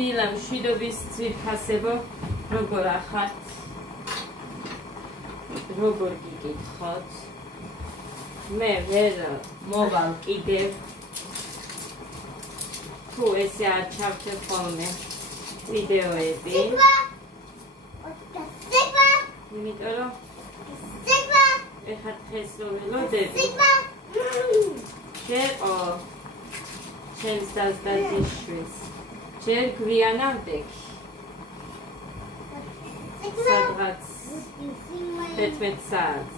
დილა მშვიდობის ძვირფასებო, როგორ ახართ? როგორ გიგითხოთ? მე ვერ მოვალ კიდევ თუ ესე არ ჩავჭერ ხოლმე ვიდეოები. იმიტომ რომ ეხლა დღეს რო ველოდები შეყო ჩემს დაზდაზიშვილს ჯერ გვიანამდე სადღაც 11 საათს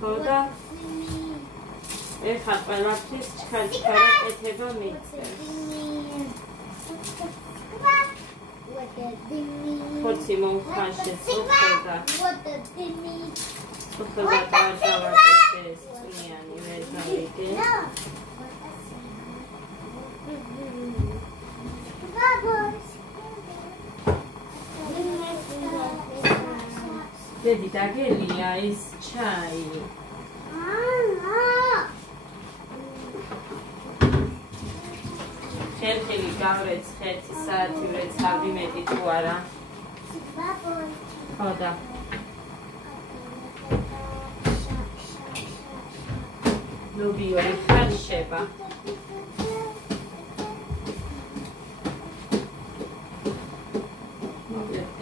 ხო და ეხლა ყველაფრის ჩქარ-ჩქარა კეთება მიწერს ხორცი მომხაშეს უხელდა დავაკეთეს წვნიანი ვერ გავიგე დედი დაგელია ის ჩაი ხერხილი გავრეც ხერხი საათი ვრეცავდი მეტი თუ არა ხო და ლობიორი ხარშება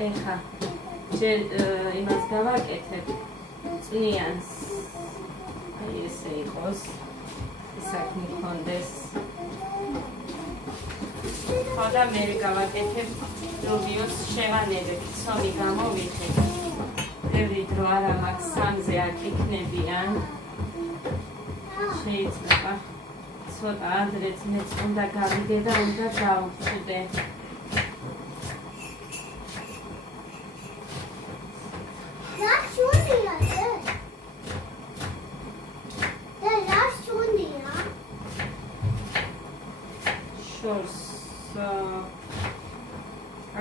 ეხა ჯერ იმას გავაკეთებ წვნიანს აი ესე იყოს ისაკნი ხონდეს ხო და მე გავაკეთებ ლობიოს შევანებებ ცომი გამოვიხე ბევრი დრო არა მაქვს 3-ზე აქ იქნებიან შეიძლება ცოტა ადრეც მეც უნდა გავიდე და უნდა გავხდე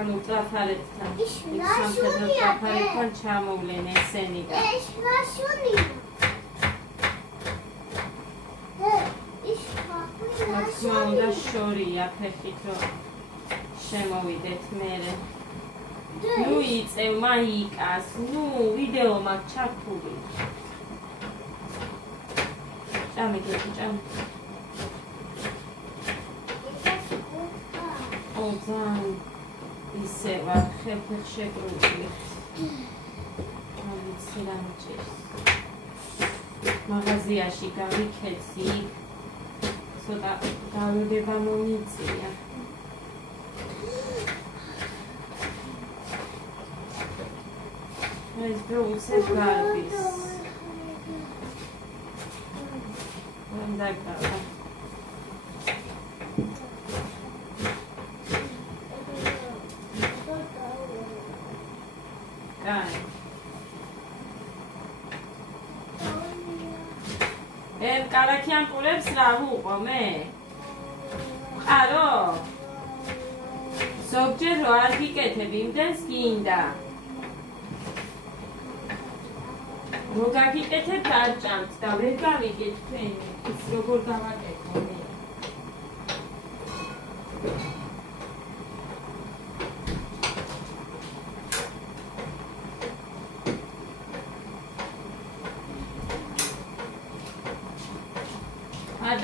ანუ წაფარეთთან იქ სამხედრო წაფარეთთან ჩამოვლენ ესენი და მაქსიმალურად შორია ფეხით რომ შემოვიდეთ მერე ნუ იწევ მაიკას ნუ ვიდეო მაქვს ჩართული ჭამე გეთი ჭამე ოზან ისე ვარ ხერხი შეკრული ამიცი რამჭირს მაღაზიაში გავიქეცი ცოტა გავიდება მომიწია ეს პროცესი გარბის უნდა გავა კარაქიან პულებს რა ვუყო მე? ყარო? ზოგჯერ რო არ გიკეთებ იმდენს გინდა. რო გაგიკეთებ არ ჭამთ და ვერ გავიგეთ თქვენი ის როგორ დავაკეთო მე.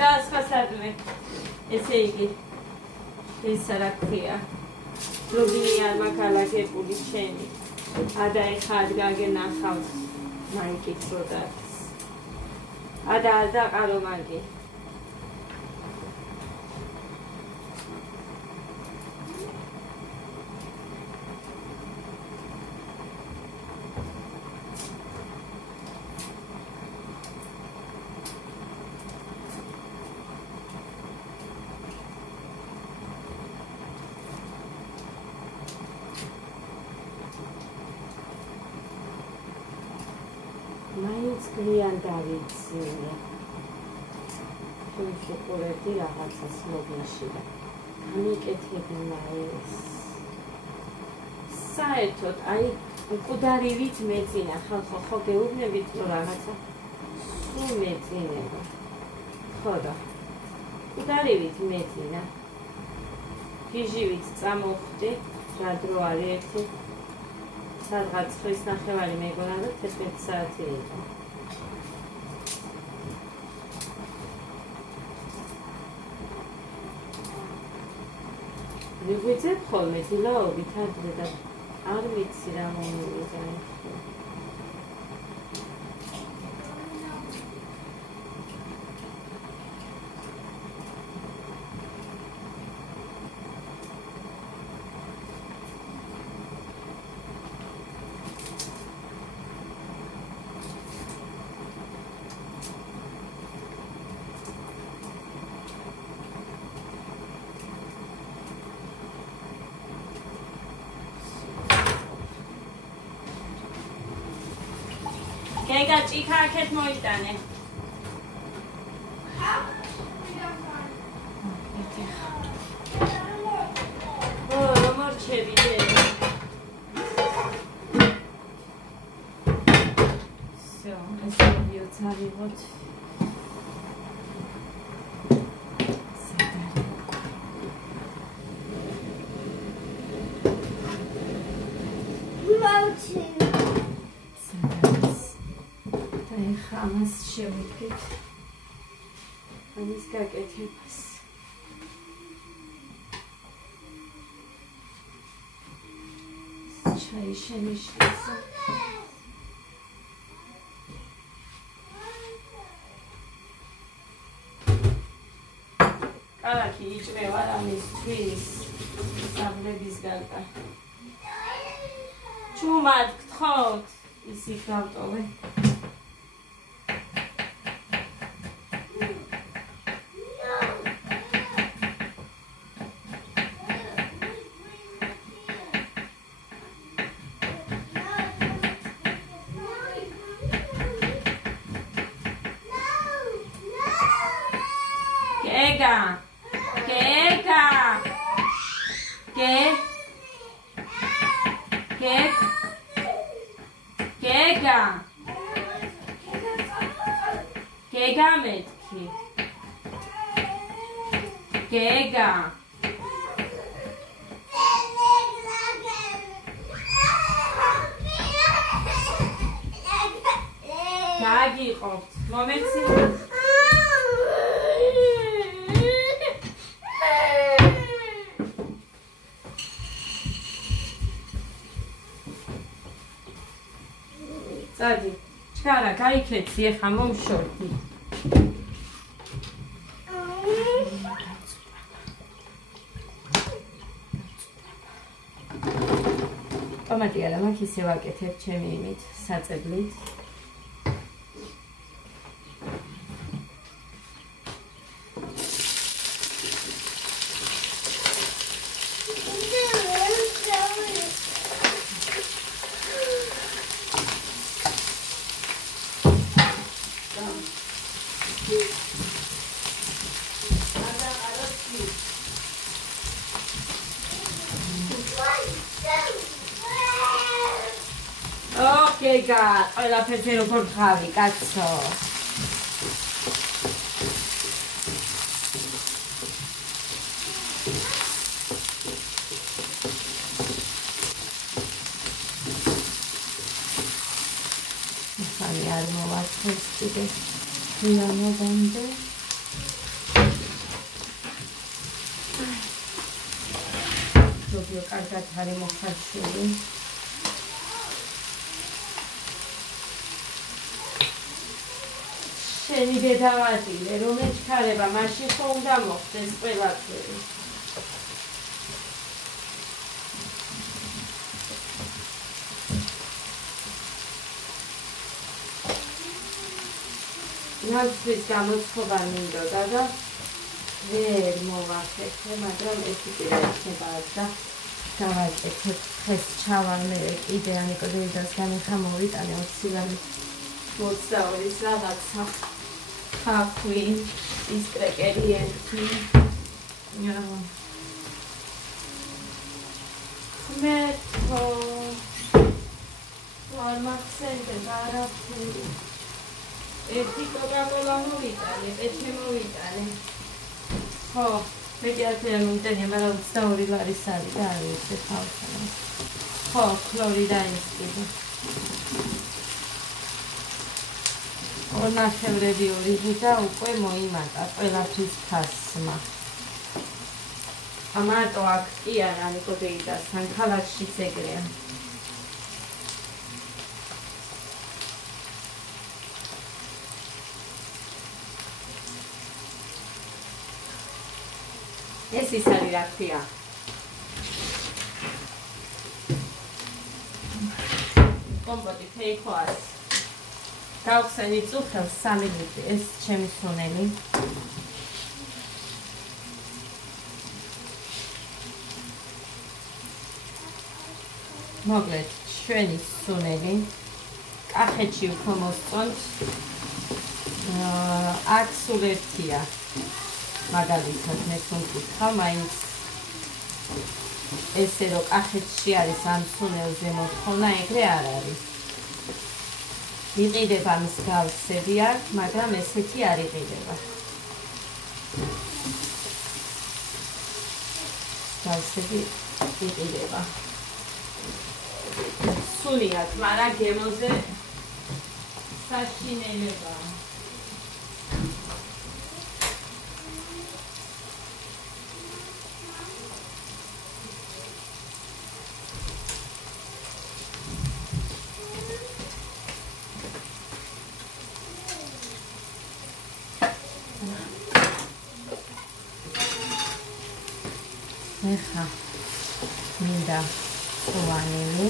და ასხასადმე ესე იგი ეს რა ქვია ლობინიან მაკალაკებული ჩემი ადა ეხა გაგენახავთ მაიკით როდაც ადა ყარო მაგი მაინც გლიან დავიცინე თუ შეკურებდი რაღაცას მოგნაში და გამიკეთები მაინც საერთოდ აი მკვდარივით მეძინა ხალხო ხო გეუბნებით რომ რაღაცა სულ მეძინება ხო და მკვდარივით მეძინა ფიჟივით წამოვხდი, რა დრო არის ერთი სადღაც 9:30 მეგონა და 11 საათი იყო. ვიგვიძებ ხოლმე დილაობით ადრე და არ ვიცი რა მომივიდა ახლა. გეგა ჭიქა აქეთ მოიტანე. რომ მორჩები დე. всё, ეს ვიოცავიღოთ. ამას შევიქით. ამის გაკეთებას. ჩაი შემიშლისა. კალათი იჭრევა რამისთვის საღლების გარდა. ჩუმად გთხოვთ ისი გავტოვე. Gega metki. Gega. Gagიყობთ. მომეცი. წადი. ჩქარა, გაიქეცი, ეხა მომშორდი. ტომატი არა, მაგ ისე ვაკეთებ ჩემი იმით, საწებლით. გეგა, ყველაფერზე როგორ ხავი, კაცო. ხანი არ მოვაწყოს კიდე ლამობამდე. ზოგიო კარგად არის მოხარშული. შენი დედამატილე, რომ ეჩქარება, მაშინ ხო უნდა მოხდეს ყველაფერი. ნაცვლის გამოცხობა მინდოდა და ვერ მოვახერხე, მაგრამ ეს კიდე იქნება და გავაკეთებ. დღეს ჩავალ მე კიდე ანიკოდეიდას განიხა მოვიტანე 20 ლარი. 22-ის რაღაცა. ხახვი, ის კრეკერი ერთი. ხმეთო. არ მახსენდება არაფერი. ერთი კოკაკოლა მოვიტანე, პეჩე მოვიტანე. ხო, მეტი მომიტანია, მაგრამ 22 ლარის არის და არ ვიცი თავთან. ხო, ქლორი დაისკიდე. ორნახევრები ორი და უკვე მოიმატა ყველაფრის ფასმა. ამარტო აქ კი არ არის კოდეიდასთან, ქალაქშიც ეგრეა. ეს ის არის რა ქვია. კომპოტი ფეიქოას. გავხსენით წუხელს 3 ლიტრი, ეს ჩემი სუნელი. მოკლედ, ჩვენი სუნელი. კახეთში უფრო მოსწონთ. აქ სულ ერთია. მაგალითად, მე ვთქვი, მაინც ესე რომ კახეთში არის ამ სუნელზე მოთხოვნა, ეგრე არ არის. იყიდება მსგავსები აქ, მაგრამ ესეთი არ იყიდება. მსგავსები იყიდება. სული აქვს, მაგრამ გემოზე საშინელებაა. ეხა მინდა სუანელი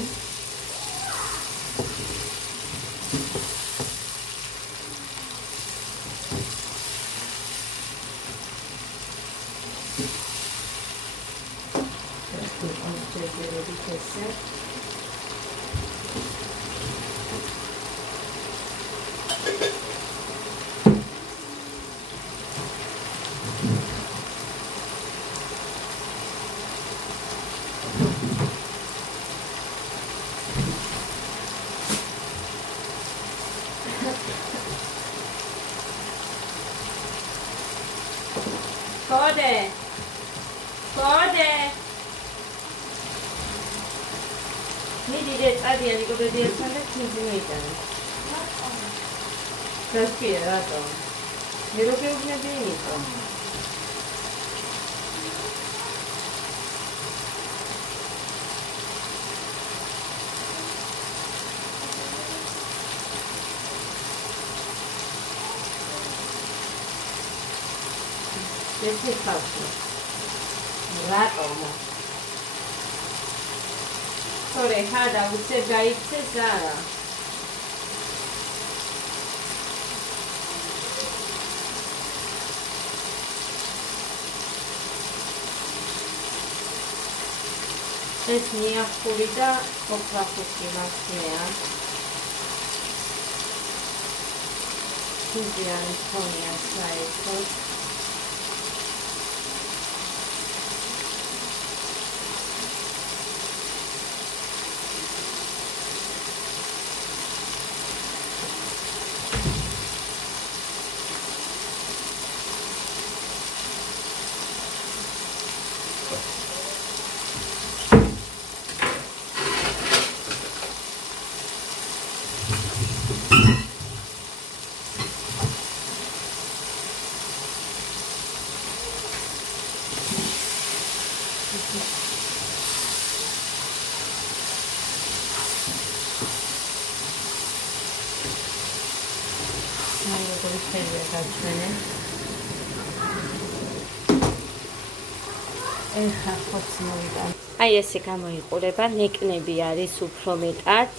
Code. Mi direi di come dire sempre finita. L'ho spiegato. Ero che ho finito. Perché faccio? Ratomo. Ore hada utse gaitse zara. ეს ნიახური და ოფრახუსი მასია. სუზიანი თონია საერთოდ. აი ესე გამოიყურება, ნეკნები არის უფრო მეტად,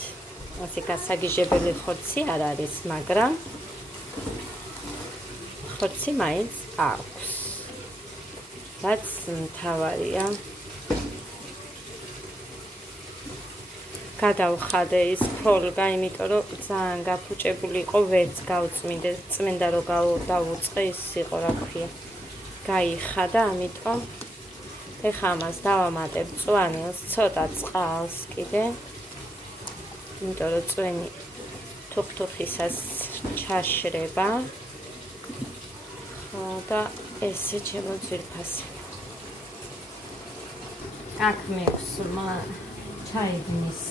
ასე გასაგიჟებელი ხორცი არ არის, მაგრამ ხორცი მაინც აქვს. რაც მთავარია. გადავხადე ის ფროლგა, იმიტომ რომ ძალიან გაფუჭებული იყო, ვერც გავწმინდე, წმინდა რომ დავუწყე, ის იყო რა ქვია. გაიხადა, ამიტომ ეხლა ამას დავამატებ წვანილს, ცოტა წყალს კიდე. იმიტომ რომ წვენი თუხთუხისას ჩაშრება. ხო და ესე ჩემო ძვირფასი. აქ მევსვლა ჩაიგნის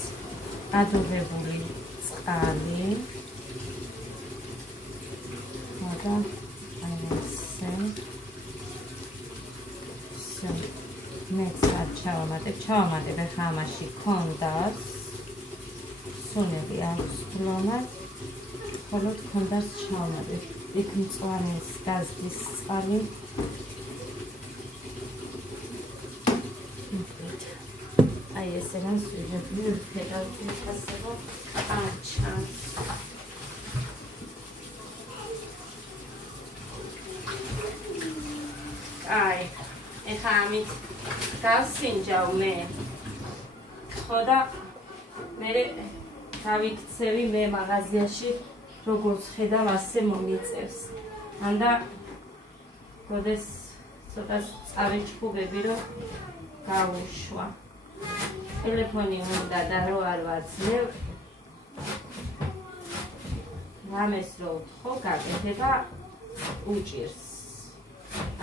ადუღებული წყალი და აი ესე მეც არ ჩავამატებ ახლა ამაში ქონდას სუნები აქვს ბლომად ხოლო ქონდას ჩავამატებ იქ მწვანეს გაზდის წყალი აი ესე რას ვიღებ ფედალში ხასება აჩა აი ეხა ამით გავსინჯავ მე ხოდა მე დავიქცევი მე მაღაზიაში როგორც ხედავ ასე მომიწევს ანდა გოდეს ცოტა წავიჩხუბები რომ გავუშვა ტელეფონი უნდა და რო არ ვაძლევ რამეს რო ვთხოვ გაკეთება უჭირს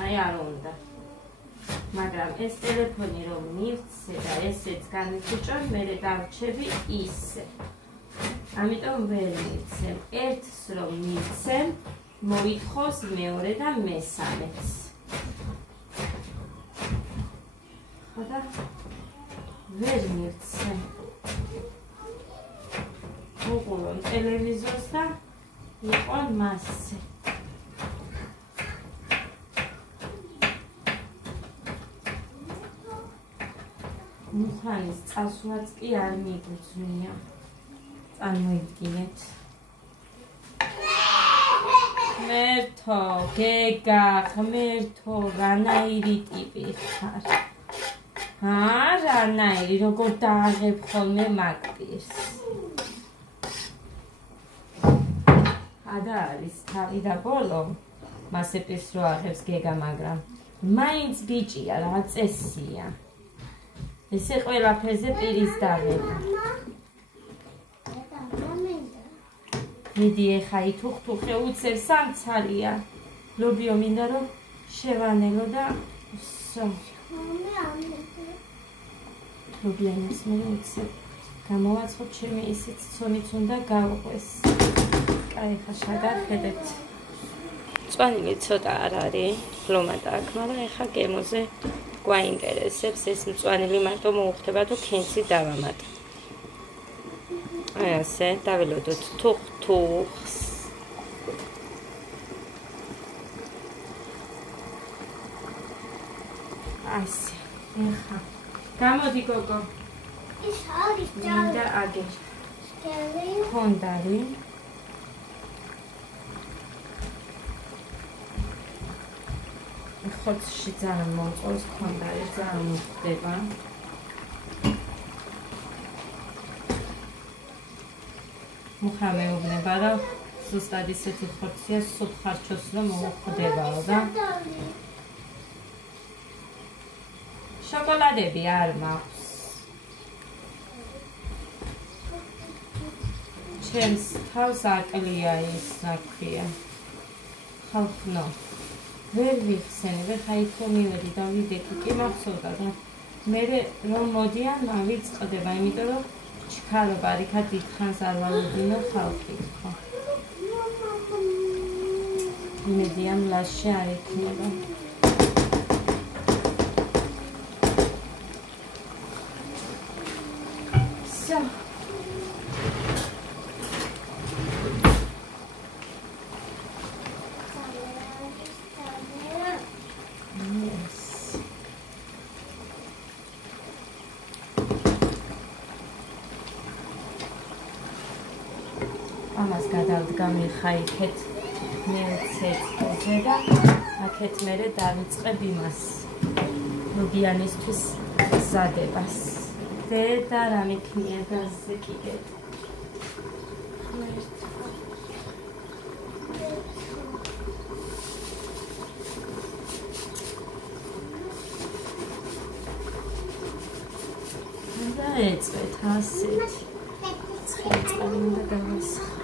აი არ უნდა მაგრამ ეს ტელეფონი რომ მივცე და ესეც განვიჭრო მე დავრჩები ისე ამიტომ ვერ მივცემ ერთს რომ მივცემ მოითხოვს მეორე და მესამეც ხოდა ვერ მივცემ უყურონ ტელევიზორს და იყო მასზე მუხანის წასვლაც კი არ მიგუძვია წარმოიდგინეთ ღმერთო გეგა ღმერთო რანაირი ტიპი ხარ რანაირი როგორ დააღებ ხოლმე მაგპირს ადა არის თავი და ბოლო მასე პირს რო აღებს გეგა მაგრამ მაინც ბიჭია რა წესია ესე ყველაფერზე პირის დაღება მიდი ეხა ითუხთუხე უცებ სამცალია ლობიო მინდა რომ შევანელო და ლობიანის მე უცებ გამოვაცხობ ჩემი ისიც ცომიც უნდა გავყვეს კაი ხა შეგახედეთ წვანილი ცოტა არ არის ბლომად აქ მაგრამ ეხა გემოზე გვაინტერესებს ეს მწვანილი მარტო მოუხდება თუ ქენცი დავამატ აი ასე დაველოდოთ თუხთუხს ასე ეხა გამოდი გოგო ის არის და აგერ ხონდარი ხოცში ძალიან მომწონს ხონდარი ძალიან მოხდება მუხა მეუბნება რომ ზუსტად ისეთი ხორცია სულ ხარჩოს რომ მოხდებაო და შოკოლადები არ მაქვს ჩემს თავს აკლია ის საქმეა ხალხნო ვერ ვიხსენე ვერ ხაითო მივედი და ვიდექი კი მახსოვდა და მე რომ მოდიან მავიწყდება იმიტომ რომ ჩქარობა რიქა დიდხანს არ ვალოდინო ხალხი ხო იმედიან ლაშე არ იქნება всё ამას გადავდგა მიხაიქეთ მეცეთზე და აქეთ მერე დავიწყებ იმას ლობიანისთვის ზადებას და რა მიქნია გაზზე კიდე და ეწვეთ ასეთ ცხელი უნდა გავასხა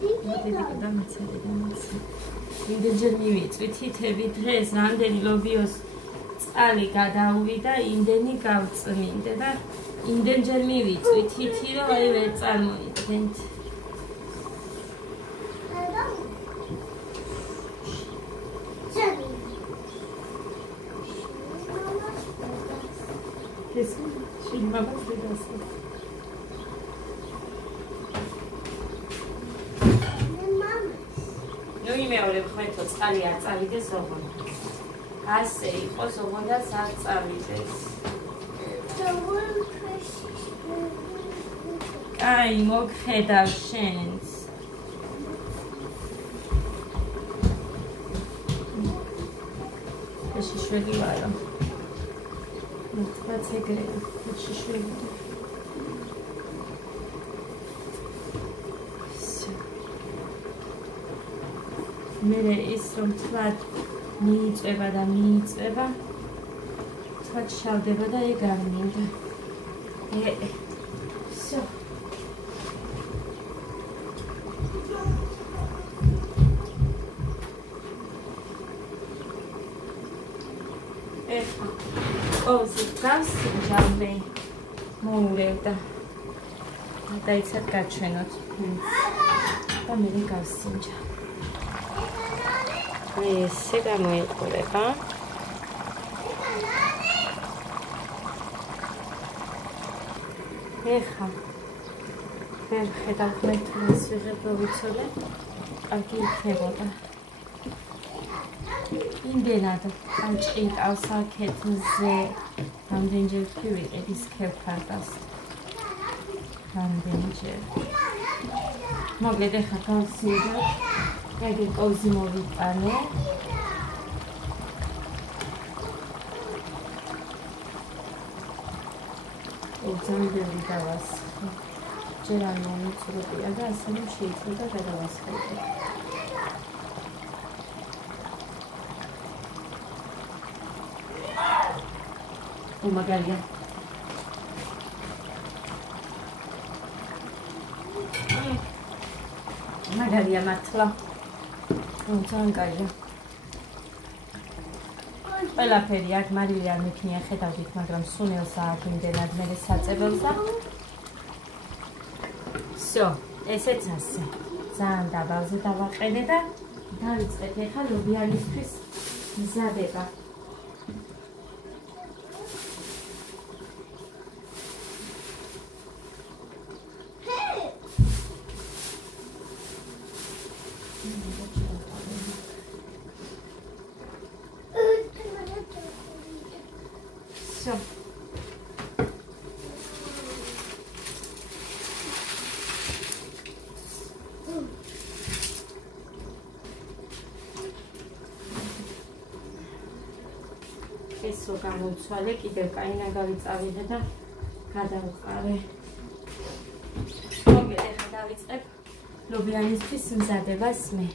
მოდიდი დამეცადე დამეცადე. იმდენჯერ მივიწვი თითები დღეს რამდენი ლობიოს წყალი გადაუვიდა, იმდენი გავწმინდე და იმდენჯერ მივიწვი თითი, რომ აი ვერ წარმოიდგენთ. ეს შინმაბას დედასა. ნუ იმეორებ ხმეთო წყალი არ წავიდეს ოღონდ. ასე იყოს ოღონდაც არ წავიდეს. აი მოგხედავ შენს. ეს შველი ვარო. Let's take it. Let's just show you. So. Mere is from flat მიიწება და მიიწება. თვად შავდება და ეგ არ მინდა. So. ოზი გავსინჯავე მოურევდა და იცად გაჩვენოთ და მე გავსინჯა ესე გამოიყურება ეხა ვერ ხედავ მე თუ ეს ვიღებ რო ვიცოდე კარგი იქნებოდა იმდენად ამჭყინტავს აქეთზე რამდენჯერ ვიყიდ ის ქერფარდას რამდენჯერ მოკლედ ეხა გავსინჯავ ეგ კოვზი მოვიტანე ძალიან დავასხე ჯერ არ მომიწურებია და ასევე შეიძლება გადავასხელდე მაგალია მაგალია მართლა ძალიან კაია ყველაფერი აქ მარილი არ მექნია ხედავდით მაგრამ სუნელს აქ იმდენად მე საწებელს და всё ესეც ასე ძალიან დაბალზე დავაყენე და დავიწყეთ ახლა ლობიანისთვის მზადება всё ესო გამოვცვალე კიდევ კაინა გავიწავიდე და გადავყარე მოგეთ ახლა დავიწყებ ლობიანისთვის მზადებას მე